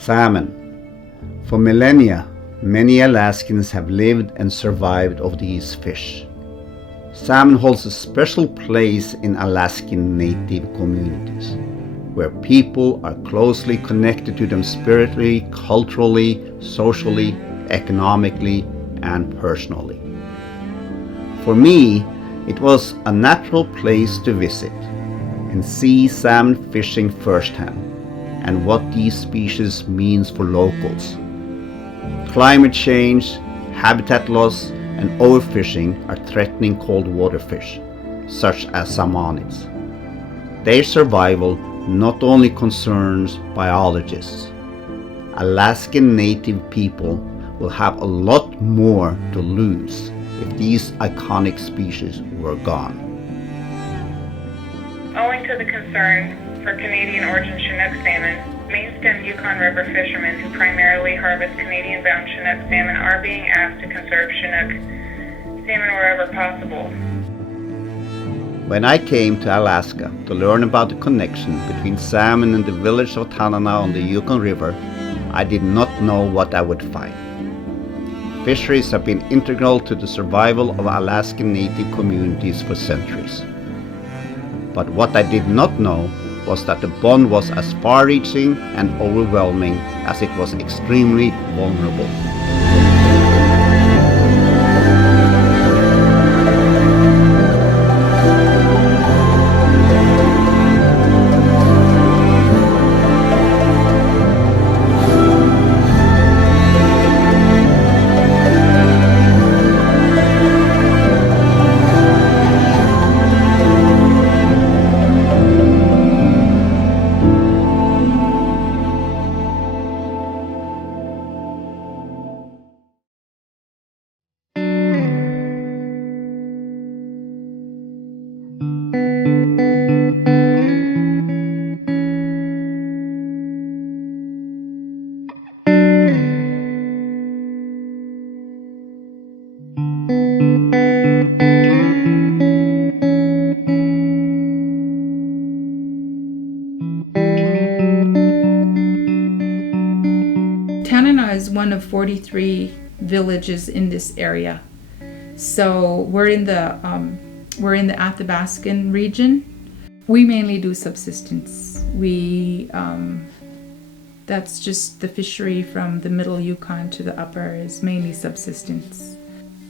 Salmon. For millennia, many Alaskans have lived and survived off these fish. Salmon holds a special place in Alaskan native communities, where people are closely connected to them spiritually, culturally, socially, economically, and personally. For me, it was a natural place to visit and see salmon fishing firsthand and what these species means for locals. Climate change, habitat loss, and overfishing are threatening cold water fish, such as salmonids. Their survival not only concerns biologists. Alaskan native people will have a lot more to lose if these iconic species were gone. Owing to the concern for Canadian origin Chinook salmon, mainstem Yukon River fishermen who primarily harvest Canadian-bound Chinook salmon are being asked to conserve Chinook salmon wherever possible. When I came to Alaska to learn about the connection between salmon and the village of Tanana on the Yukon River, I did not know what I would find. Fisheries have been integral to the survival of Alaskan native communities for centuries. But what I did not know was that the bond was as far-reaching and overwhelming as it was extremely vulnerable. Tanana is one of 43 villages in this area. So we're in the Athabaskan region. We mainly do subsistence. That's just the fishery from the middle Yukon to the upper is mainly subsistence.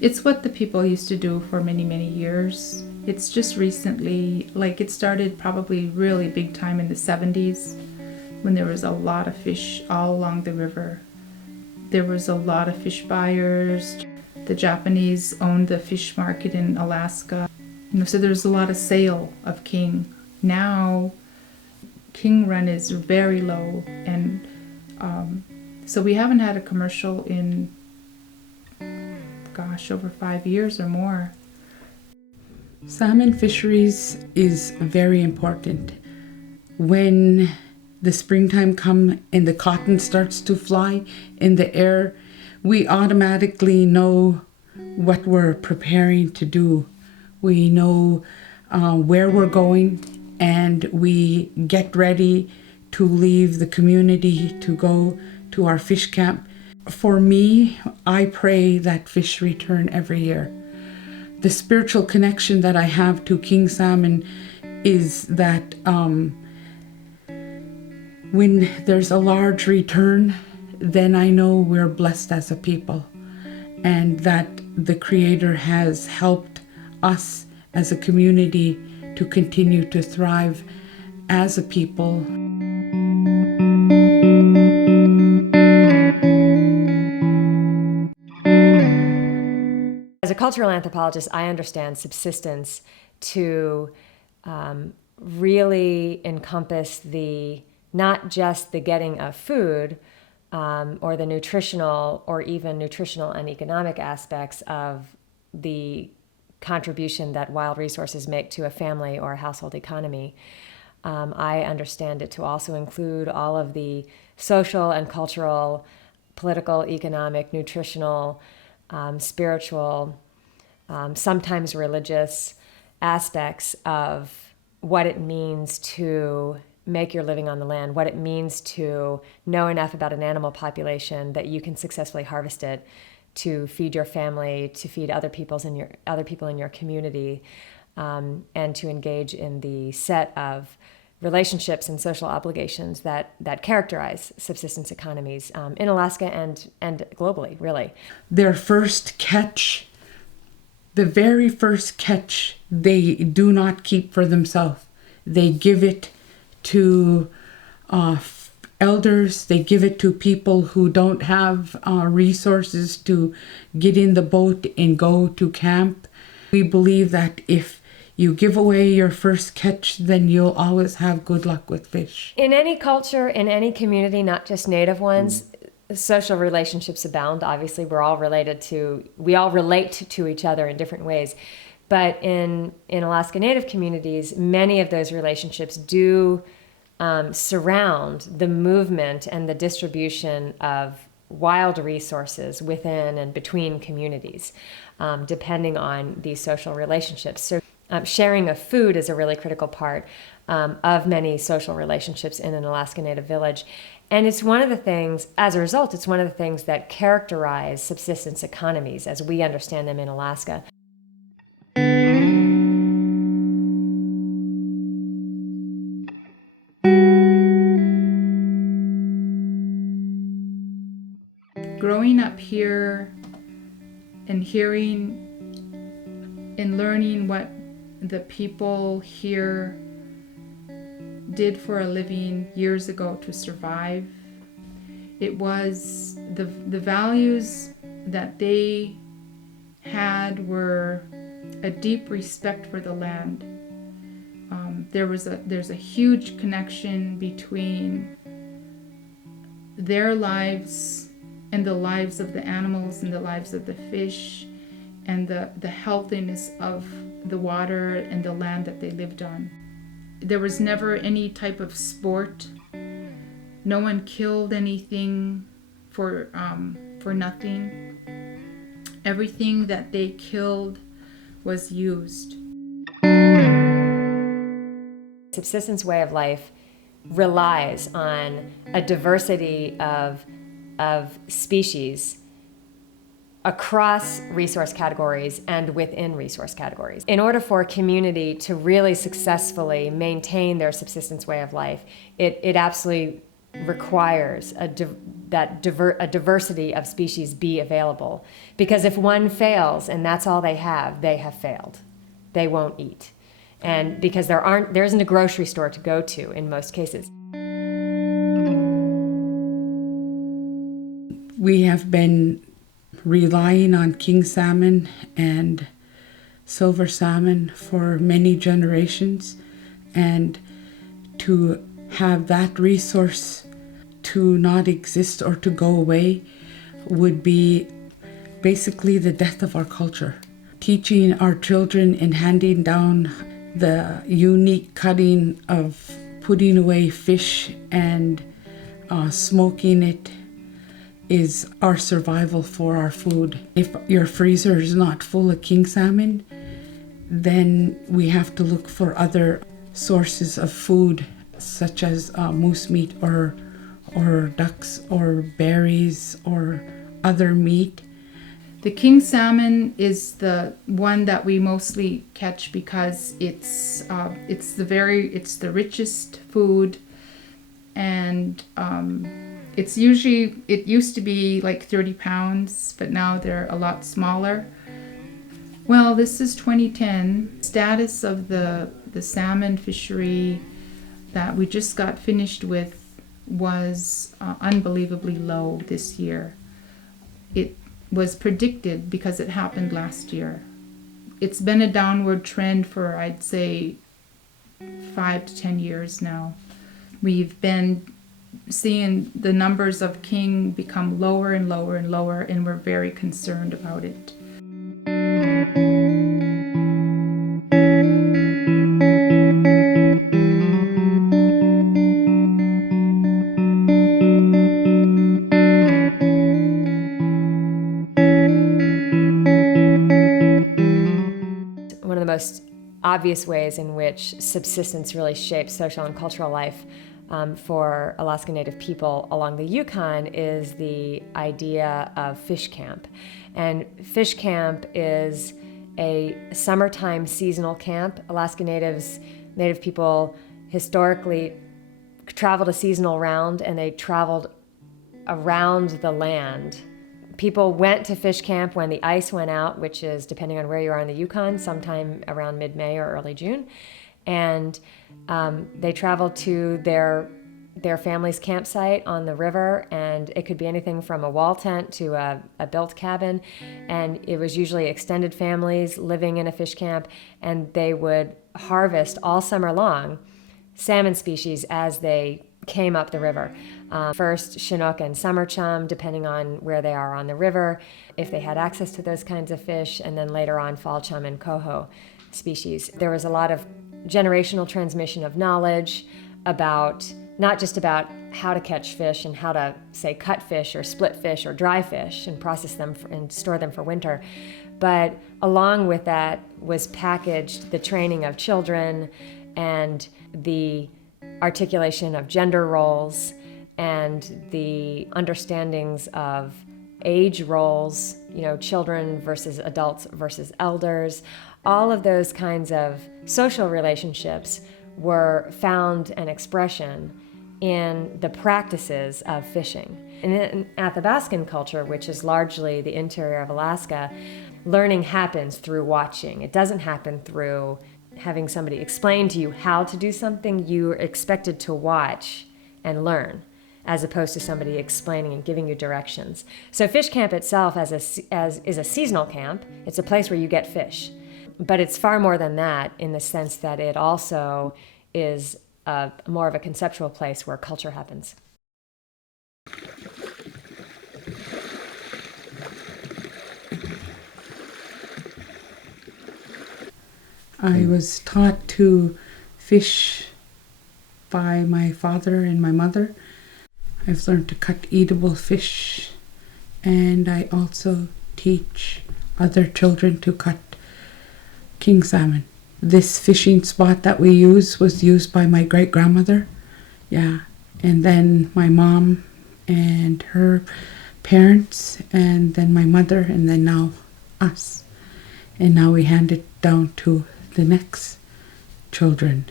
It's what the people used to do for many, many years. It's just recently, it started probably really big time in the 70s when there was a lot of fish all along the river. There was a lot of fish buyers. The Japanese owned the fish market in Alaska. So there's a lot of sale of king. Now, king run is very low, and so we haven't had a commercial in, over 5 years or more. Salmon fisheries is very important. When the springtime comes and the cotton starts to fly in the air, we automatically know what we're preparing to do. We know where we're going, and we get ready to leave the community to go to our fish camp. For me, I pray that fish return every year. The spiritual connection that I have to king salmon is that when there's a large return, then I know we're blessed as a people, and that the Creator has helped us as a community to continue to thrive as a people. As a cultural anthropologist, I understand subsistence to really encompass not just the getting of food or the nutritional or even nutritional and economic aspects of the contribution that wild resources make to a family or a household economy. I understand it to also include all of the social and cultural, political, economic, nutritional, spiritual, sometimes religious aspects of what it means to make your living on the land, what it means to know enough about an animal population that you can successfully harvest it to feed your family, to feed other people in your community, and to engage in the set of relationships and social obligations that characterize subsistence economies in Alaska and globally, really. Their first catch, the very first catch, they do not keep for themselves. They give it to elders, they give it to people who don't have resources to get in the boat and go to camp. We believe that if you give away your first catch, then you'll always have good luck with fish. In any culture, in any community, not just native ones, social relationships abound. Obviously, we all relate to each other in different ways. But in Alaska Native communities, many of those relationships do surround the movement and the distribution of wild resources within and between communities, depending on these social relationships. So sharing of food is a really critical part of many social relationships in an Alaska Native village. And it's one of the things, as a result, it's one of the things that characterize subsistence economies as we understand them in Alaska. Growing up here and hearing and learning what the people here did for a living years ago to survive, it was the values that they had were a deep respect for the land. There's a huge connection between their lives and the lives of the animals and the lives of the fish and the healthiness of the water and the land that they lived on. There was never any type of sport. No one killed anything for nothing. Everything that they killed was used. Subsistence way of life relies on a diversity of species across resource categories and within resource categories. In order for a community to really successfully maintain their subsistence way of life, it absolutely requires a diversity of species be available. Because if one fails and that's all they have failed. They won't eat. And because there isn't a grocery store to go to in most cases. We have been relying on king salmon and silver salmon for many generations, and to have that resource to not exist or to go away would be basically the death of our culture. Teaching our children and handing down the unique cutting of putting away fish and smoking it is our survival for our food. If your freezer is not full of king salmon, then we have to look for other sources of food, such as moose meat or ducks or berries or other meat. The king salmon is the one that we mostly catch because it's the richest food, and it used to be like 30 pounds, but now they're a lot smaller. Well, this is 2010. Status of the salmon fishery that we just got finished with was unbelievably low this year. It was predicted because it happened last year. It's been a downward trend for, I'd say, 5 to 10 years now. We've been seeing the numbers of king become lower and lower and lower, and we're very concerned about it. One of the most obvious ways in which subsistence really shapes social and cultural life for Alaska Native people along the Yukon is the idea of fish camp. And fish camp is a summertime seasonal camp. Alaska Native people historically traveled a seasonal round, and they traveled around the land. People went to fish camp when the ice went out, which is, depending on where you are in the Yukon, sometime around mid-May or early June. And they traveled to their family's campsite on the river, and it could be anything from a wall tent to a built cabin. And it was usually extended families living in a fish camp, and they would harvest all summer long salmon species as they came up the river. First Chinook and summer chum, depending on where they are on the river, if they had access to those kinds of fish, and then later on fall chum and coho species. There was a lot of generational transmission of knowledge about, not just about how to catch fish and how to, say, cut fish or split fish or dry fish and process them and store them for winter, but along with that was packaged the training of children and the articulation of gender roles and the understandings of age roles, children versus adults versus elders. All of those kinds of social relationships were found an expression in the practices of fishing. In Athabascan culture, which is largely the interior of Alaska, learning happens through watching. It doesn't happen through having somebody explain to you how to do something. You're expected to watch and learn, as opposed to somebody explaining and giving you directions. So fish camp itself is a seasonal camp. It's a place where you get fish. But it's far more than that, in the sense that it also is more of a conceptual place where culture happens. I was taught to fish by my father and my mother. I've learned to cut edible fish, and I also teach other children to cut king salmon. This fishing spot that we use was used by my great-grandmother. Yeah. And then my mom and her parents, and then my mother, and then now us. And now we hand it down to the next children.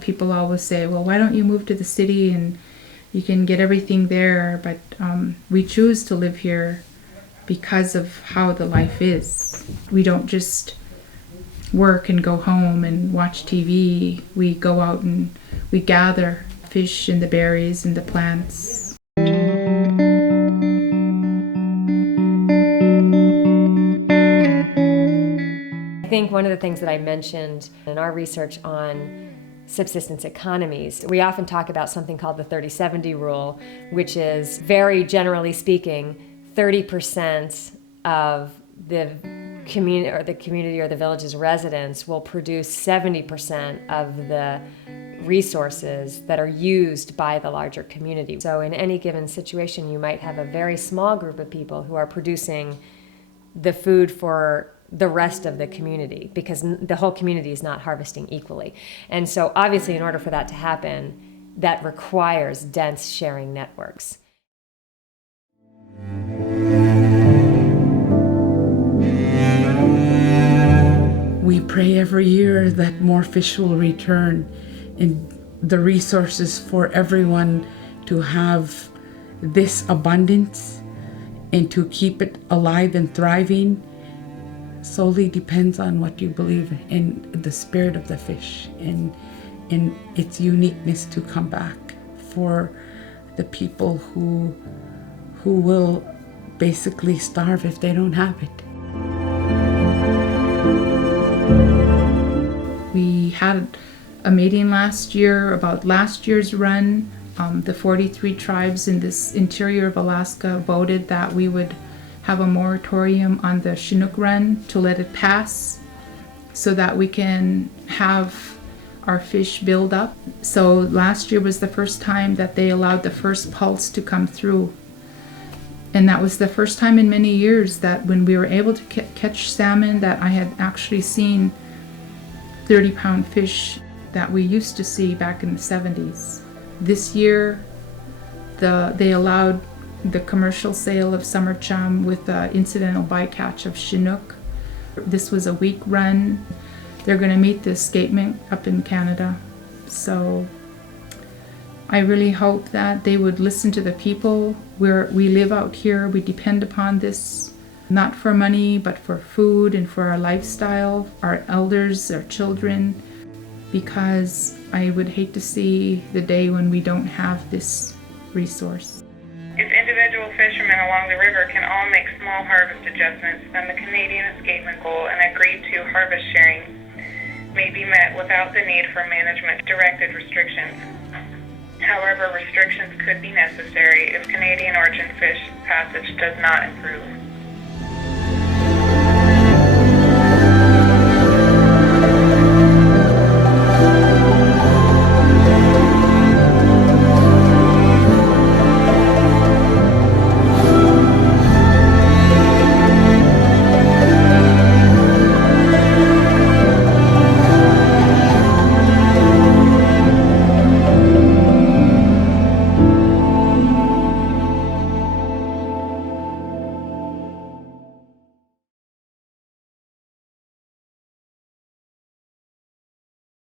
People always say, well, why don't you move to the city and you can get everything there? But we choose to live here because of how the life is. We don't just work and go home and watch TV. We go out and we gather fish and the berries and the plants. I think one of the things that I mentioned in our research on subsistence economies, we often talk about something called the 30-70 rule, which is, very generally speaking, 30% of the community or the village's residents will produce 70% of the resources that are used by the larger community. So in any given situation, you might have a very small group of people who are producing the food for the rest of the community, because the whole community is not harvesting equally. And so obviously, in order for that to happen, that requires dense sharing networks. We pray every year that more fish will return, and the resources for everyone to have this abundance and to keep it alive and thriving solely depends on what you believe in, the spirit of the fish and in its uniqueness to come back for the people who will basically starve if they don't have it. We had a meeting last year about last year's run. The 43 tribes in this interior of Alaska voted that we would have a moratorium on the Chinook run to let it pass so that we can have our fish build up. So last year was the first time that they allowed the first pulse to come through. And that was the first time in many years that when we were able to catch salmon, that I had actually seen 30-pound fish that we used to see back in the 70s. This year, they allowed the commercial sale of summer chum with the incidental bycatch of Chinook. This was a week run. They're going to meet the escapement up in Canada. So I really hope that they would listen to the people. We live out here. We depend upon this, not for money, but for food and for our lifestyle, our elders, our children, because I would hate to see the day when we don't have this resource. If individual fishermen along the river can all make small harvest adjustments, then the Canadian escapement goal and agreed-to harvest sharing may be met without the need for management-directed restrictions. However, restrictions could be necessary if Canadian origin fish passage does not improve.